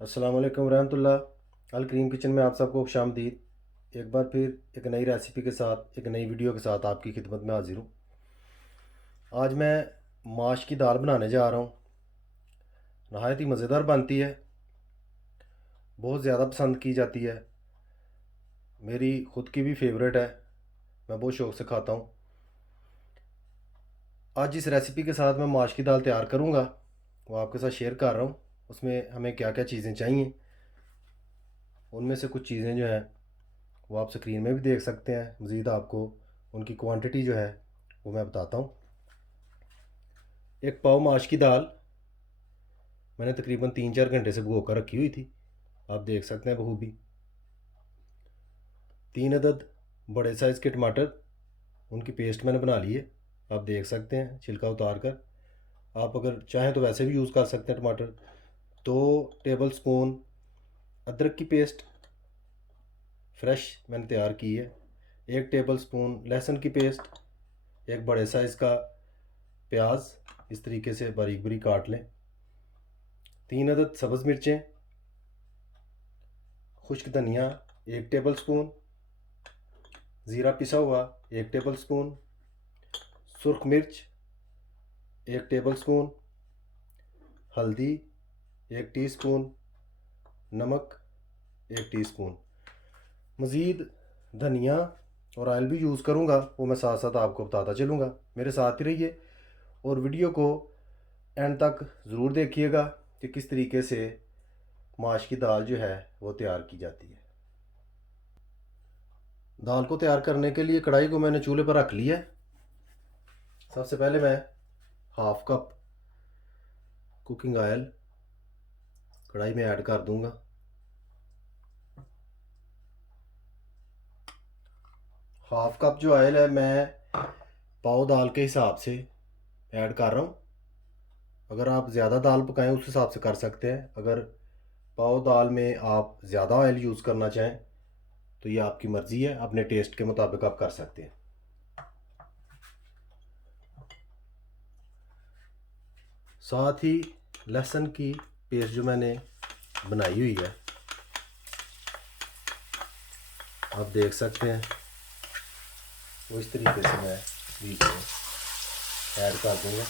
अस्सलाम वालेकुम रहमतुल्लाह। अल करीम किचन में आप सबको खुशामदीद। एक बार फिर एक नई रेसिपी के साथ, एक नई वीडियो के साथ आपकी खिदमत में हाजिर हूँ। आज मैं माश की दाल बनाने जा रहा हूँ। नहायत ही मज़ेदार बनती है, बहुत ज़्यादा पसंद की जाती है, मेरी ख़ुद की भी फेवरेट है, मैं बहुत शौक़ से खाता हूँ। आज जिस रेसिपी के साथ मैं माश की दाल तैयार करूँगा वो आपके साथ शेयर कर रहा हूँ। उसमें हमें क्या क्या चीज़ें चाहिए, उनमें से कुछ चीज़ें जो हैं वो आप स्क्रीन में भी देख सकते हैं। मज़ीद आपको उनकी क्वांटिटी जो है वो मैं बताता हूँ। एक पाव माश की दाल मैंने तकरीबन 3-4 घंटे से भिगो कर रखी हुई थी, आप देख सकते हैं बखूबी। 3 अदद बड़े साइज़ के टमाटर, उनकी पेस्ट मैंने बना ली है, आप देख सकते हैं छिलका उतार कर। आप अगर चाहें तो वैसे भी यूज़ कर सकते हैं टमाटर। 2 टेबल स्पून अदरक की पेस्ट फ्रेश मैंने तैयार की है। 1 टेबल स्पून लहसुन की पेस्ट। एक बड़े साइज़ का प्याज इस तरीके से बारीक बारीक काट लें। 3 अदद सब्ज़ मिर्चें, खुश्क धनिया 1 टेबल स्पून, ज़ीरा पिसा हुआ 1 टेबल स्पून, सुर्ख मिर्च 1 टेबल स्पून, हल्दी 1 टीस्पून, नमक 1 टीस्पून। मज़ीद धनिया और ऑयल भी यूज़ करूँगा, वो मैं साथ साथ आपको बताता चलूँगा। मेरे साथ ही रहिए और वीडियो को एंड तक ज़रूर देखिएगा कि किस तरीके से माश की दाल जो है वो तैयार की जाती है। दाल को तैयार करने के लिए कढ़ाई को मैंने चूल्हे पर रख लिया है। सबसे पहले मैं हाफ कप कुकिंग ऑयल कढ़ाई में ऐड कर दूंगा। हाफ कप जो ऑयल है मैं पाव दाल के हिसाब से ऐड कर रहा हूँ। अगर आप ज़्यादा दाल पकाएं उस हिसाब से कर सकते हैं। अगर पाव दाल में आप ज़्यादा ऑयल यूज़ करना चाहें तो ये आपकी मर्ज़ी है, अपने टेस्ट के मुताबिक आप कर सकते हैं। साथ ही लहसुन की पेस्ट जो मैंने बनाई हुई है आप देख सकते हैं, वो इस तरीके से मैं बीच में ऐड कर दूंगा।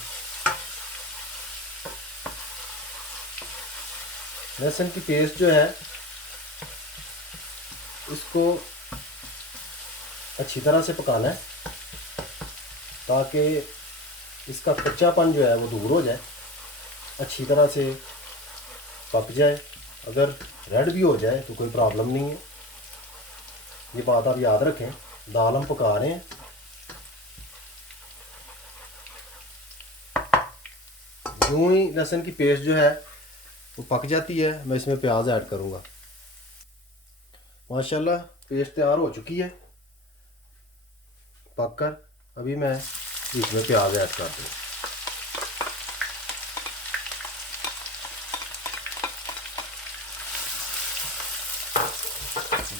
लहसुन की पेस्ट जो है इसको अच्छी तरह से पकाना है ताकि इसका कच्चापन जो है वो दूर हो जाए, अच्छी तरह से पक जाए। अगर रेड भी हो जाए तो कोई प्रॉब्लम नहीं है, ये बात आप याद रखें। दाल हम पका रहे हैं, यूँ ही लहसुन की पेस्ट जो है वो पक जाती है मैं इसमें प्याज ऐड करूँगा। माशाल्लाह पेस्ट तैयार हो चुकी है पक कर। अभी मैं इसमें प्याज ऐड कर दूँ।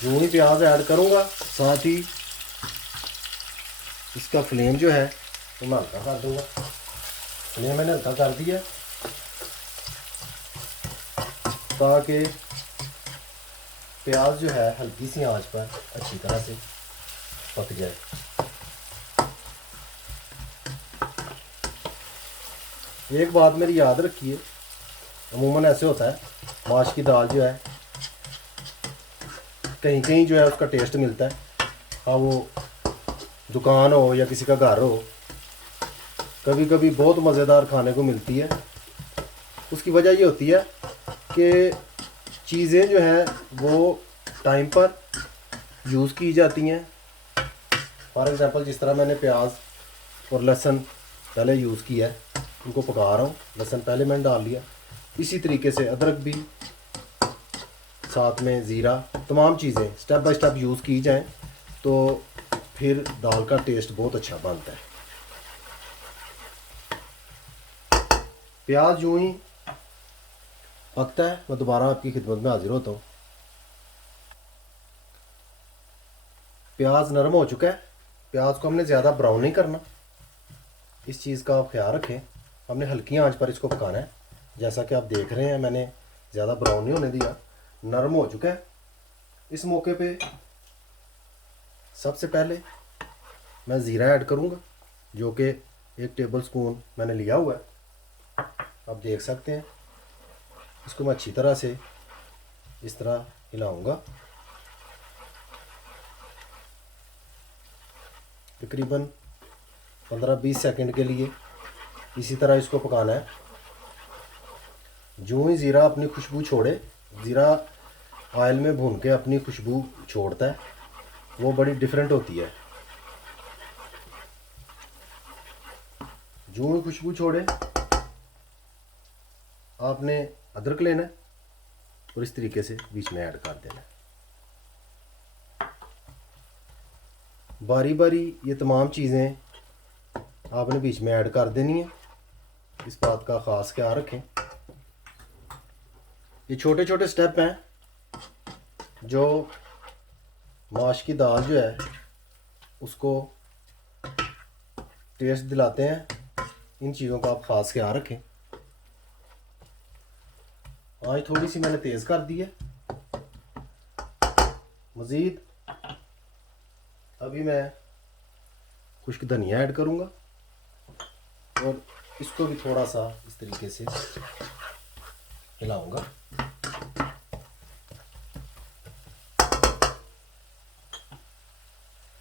जो ही प्याज ऐड करूँगा साथ ही इसका फ्लेम जो है तो मैं हल्का कर दूँगा। फ्लेम मैंने हल्का कर दिया ताकि प्याज जो है हल्की सी आंच पर अच्छी तरह से पक जाए। एक बात मेरी याद रखिए, अमूमन ऐसे होता है माश की दाल जो है कहीं कहीं जो है उसका टेस्ट मिलता है, हाँ वो दुकान हो या किसी का घर हो, कभी कभी बहुत मज़ेदार खाने को मिलती है। उसकी वजह ये होती है कि चीज़ें जो हैं वो टाइम पर यूज़ की जाती हैं। फॉर एग्ज़ाम्पल जिस तरह मैंने प्याज और लहसुन पहले यूज़ किया है, उनको पका रहा हूँ, लहसुन पहले मैंने डाल लिया। इसी तरीके से अदरक भी, साथ में ज़ीरा, तमाम चीज़ें स्टेप बाय स्टेप यूज़ की जाएं तो फिर दाल का टेस्ट बहुत अच्छा बनता है। प्याज यूँ ही पकता है मैं दोबारा आपकी खिदमत में हाजिर होता हूँ। प्याज नरम हो चुका है, प्याज को हमने ज़्यादा ब्राउन नहीं करना, इस चीज़ का आप ख्याल रखें। हमने हल्की आंच पर इसको पकाना है। जैसा कि आप देख रहे हैं मैंने ज़्यादा ब्राउन नहीं होने दिया, नरम हो चुका है। इस मौके पे सबसे पहले मैं ज़ीरा ऐड करूँगा, जो कि 1 टेबल स्पून मैंने लिया हुआ है। आप देख सकते हैं। इसको मैं अच्छी तरह से इस तरह हिलाऊंगा, तकरीबन 15-20 सेकंड के लिए इसी तरह इसको पकाना है। जो ही ज़ीरा अपनी खुशबू छोड़े, ज़ीरा ऑयल में भून के अपनी खुशबू छोड़ता है, वो बड़ी डिफरेंट होती है। जो ही खुशबू छोड़े आपने अदरक लेना है और इस तरीके से बीच में ऐड कर देना है। बारी बारी ये तमाम चीज़ें आपने बीच में ऐड कर देनी है। इस बात का ख़ास ख्याल रखें। ये छोटे छोटे स्टेप हैं जो माश की दाल जो है उसको टेस्ट दिलाते हैं। इन चीज़ों का आप ख़ास ख्याल रखें। आज थोड़ी सी मैंने तेज़ कर दी है। मज़ीद अभी मैं खुश्क धनिया ऐड करूँगा और इसको भी थोड़ा सा इस तरीके से हिलाऊंगा।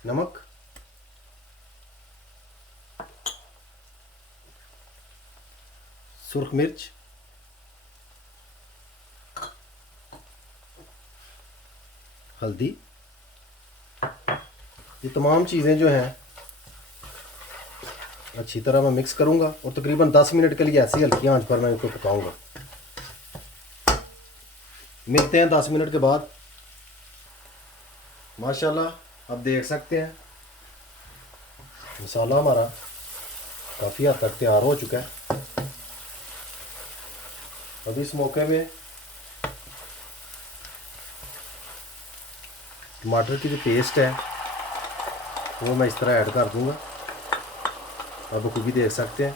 नमक, सुर्ख मिर्च, हल्दी, ये तमाम चीज़ें जो हैं अच्छी तरह मैं मिक्स करूंगा और तकरीबन 10 मिनट के लिए ऐसी हल्की आंच पर मैं इनको पकाऊंगा। मिलते हैं 10 मिनट के बाद। माशाल्लाह आप देख सकते हैं मसाला हमारा काफ़ी हद तक तैयार हो चुका है। अभी इस मौके में टमाटर की जो पेस्ट है वो मैं इस तरह ऐड कर दूंगा। आप बखूबी देख सकते हैं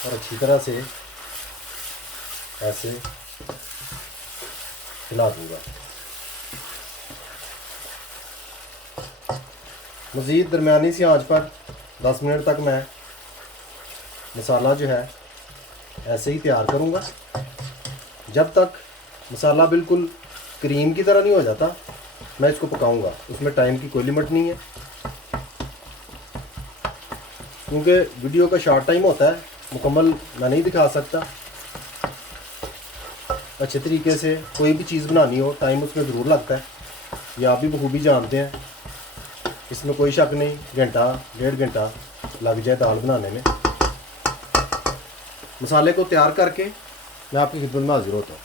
और अच्छी तरह से ऐसे हिला दूंगा। मज़ीद दरमियानी सी आंच पर 10 मिनट तक मैं मसाला जो है ऐसे ही तैयार करूंगा। जब तक मसाला बिल्कुल क्रीम की तरह नहीं हो जाता मैं इसको पकाऊंगा। उसमें टाइम की कोई लिमिट नहीं है, क्योंकि वीडियो का शॉर्ट टाइम होता है, मुकम्मल मैं नहीं दिखा सकता। अच्छे तरीके से कोई भी चीज़ बनानी हो टाइम उसमें ज़रूर लगता है, ये आप भी बखूबी जानते हैं। इसमें कोई शक नहीं, घंटा 1.5 घंटा लग जाए दाल बनाने में। मसाले को तैयार करके मैं आपकी खिदमत में हाजिर होता हूँ।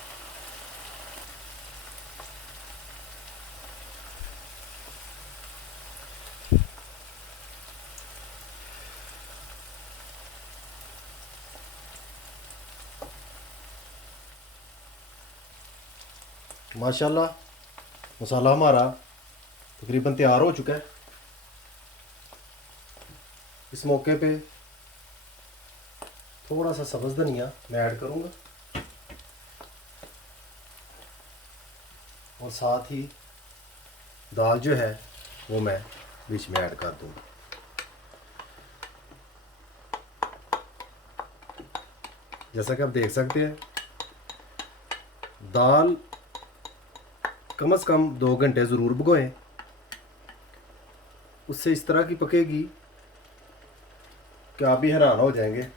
माशाल्लाह मसाला हमारा तकरीबन तैयार हो चुका है। इस मौके पे थोड़ा सा सब्ज़ धनिया मैं ऐड करूँगा और साथ ही दाल जो है वो मैं बीच में ऐड कर दूँगा। जैसा कि आप देख सकते हैं दाल कम से कम 2 घंटे ज़रूर भिगोएं, उससे इस तरह की पकेगी कि आप भी हैरान हो जाएंगे।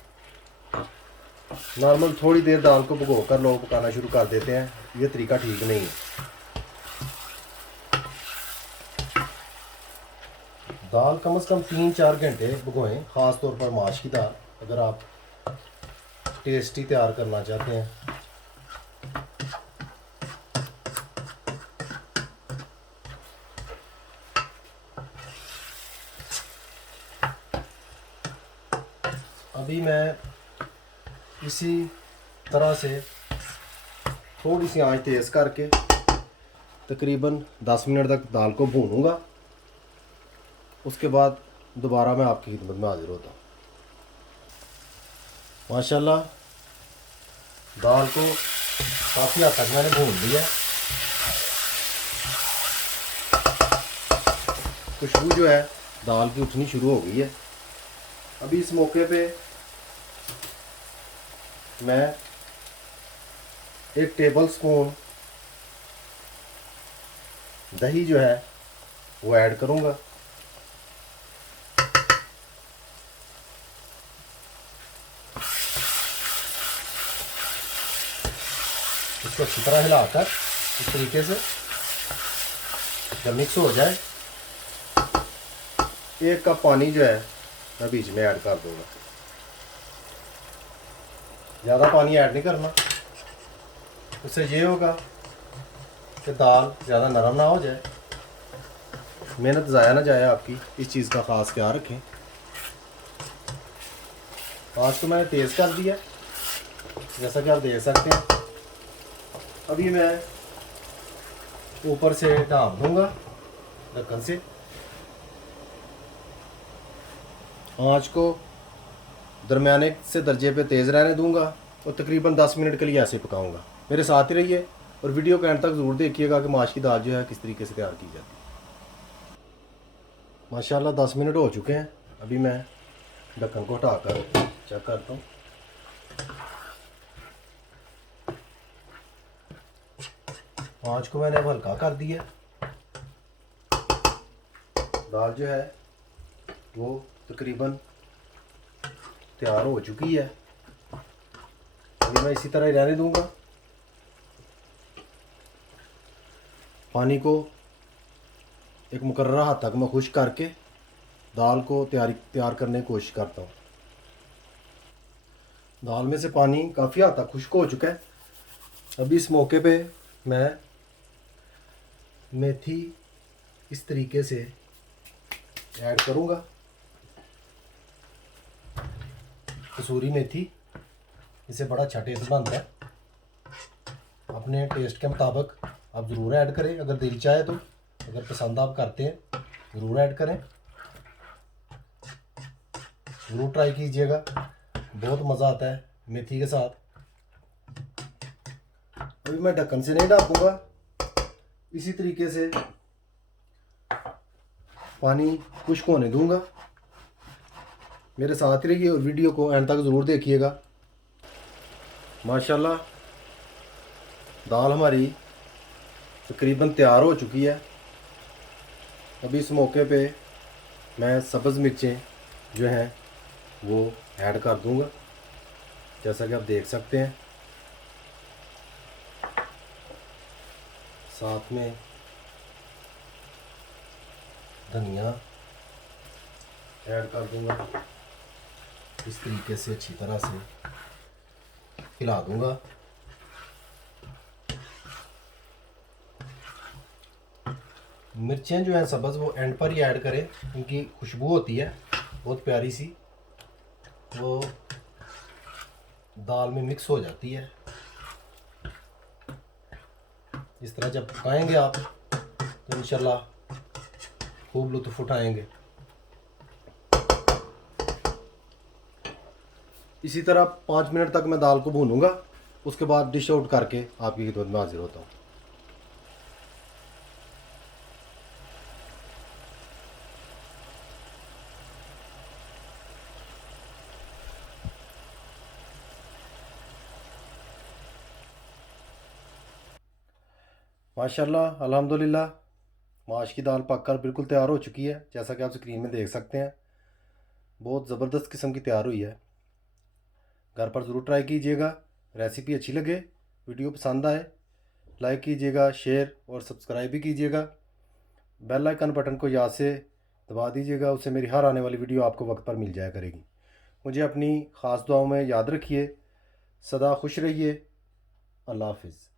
नॉर्मल थोड़ी देर दाल को भिगो कर लोग पकाना शुरू कर देते हैं, ये तरीका ठीक नहीं है। दाल कम से कम 3-4 घंटे भिगोएं, ख़ास तौर पर माश की दाल अगर आप टेस्टी तैयार करना चाहते हैं। अभी मैं इसी तरह से थोड़ी सी आंच तेज़ करके तकरीबन 10 मिनट तक दाल को भूनूंगा। उसके बाद दोबारा मैं आपकी खिदमत में हाजिर होता हूँ। माशाल्लाह दाल को काफ़ी हद तक मैंने भून लिया है। खुशबू जो है दाल की उठनी शुरू हो गई है। अभी इस मौके पे मैं 1 टेबल स्पून दही जो है वो ऐड करूँगा। इसको अच्छी तरह हिलाकर इस तरीके से जब मिक्स हो जाए 1 कप पानी जो है मैं बीच में ऐड कर दूँगा। ज़्यादा पानी ऐड नहीं करना, उससे ये होगा कि दाल ज़्यादा नरम ना हो जाए, मेहनत ज़ाया ना जाए आपकी। इस चीज़ का ख़ास ख्याल रखें। आँच को मैंने तेज़ कर दिया जैसा कि आप देख सकते हैं। अभी मैं ऊपर से ढाँप दूँगा ढक्कन से। आँच को दरमियाने से दर्जे पे तेज़ रहने दूँगा और तकरीबन 10 मिनट के लिए ऐसे पकाऊँगा। मेरे साथ ही रहिए और वीडियो के एंड तक ज़रूर देखिएगा कि माश की दाल जो है किस तरीके से तैयार की जाती है। माशाल्लाह 10 मिनट हो चुके हैं। अभी मैं ढक्कन को हटाकर चेक करता हूँ। आँच को मैंने अब हल्का कर दिया। दाल जो है वो तकरीबन तैयार हो चुकी है। अभी मैं इसी तरह ही रहने दूंगा। पानी को एक मुकर्रर हद तक मैं खुश्क करके दाल को तैयार करने की कोशिश करता हूँ। दाल में से पानी काफ़ी हद तक खुश्क हो चुका है। अभी इस मौके पे मैं मेथी इस तरीके से ऐड करूँगा। कसूरी मेथी, इससे बड़ा अच्छा टेस्ट बनता है। अपने टेस्ट के मुताबिक आप ज़रूर ऐड करें, अगर दिल चाहे तो। अगर पसंद आप करते हैं ज़रूर ऐड करें, ज़रूर ट्राई कीजिएगा। बहुत मज़ा आता है मेथी के साथ। अभी मैं ढक्कन से नहीं ढाँपूँगा, इसी तरीके से पानी खुश्क होने दूंगा। मेरे साथ रहिए और वीडियो को एंड तक ज़रूर देखिएगा। माशाल्लाह दाल हमारी तकरीबन तैयार हो चुकी है। अभी इस मौके पे मैं सब्ज़ मिर्चें जो हैं वो ऐड कर दूंगा, जैसा कि आप देख सकते हैं। साथ में धनिया ऐड कर दूंगा। इस तरीके से अच्छी तरह से हिला दूंगा। मिर्चें जो हैं सब्ज़ वो एंड पर ही ऐड करें, उनकी खुशबू होती है बहुत प्यारी सी, वो दाल में मिक्स हो जाती है। इस तरह जब पकाएंगे आप तो इंशाल्लाह खूब लुत्फ़ उठाएंगे। इसी तरह 5 मिनट तक मैं दाल को भूनूंगा। उसके बाद डिश आउट करके आपकी खिदमत में हाजिर होता हूँ। माशाल्लाह अल्हम्दुलिल्लाह माश की दाल पककर बिल्कुल तैयार हो चुकी है, जैसा कि आप स्क्रीन में देख सकते हैं। बहुत ज़बरदस्त किस्म की तैयार हुई है। घर पर ज़रूर ट्राई कीजिएगा। रेसिपी अच्छी लगे, वीडियो पसंद आए, लाइक कीजिएगा, शेयर और सब्सक्राइब भी कीजिएगा। बेल आइकन बटन को याद से दबा दीजिएगा, उससे मेरी हर आने वाली वीडियो आपको वक्त पर मिल जाया करेगी। मुझे अपनी ख़ास दुआओं में याद रखिए। सदा खुश रहिए। अल्लाह हाफ़िज़।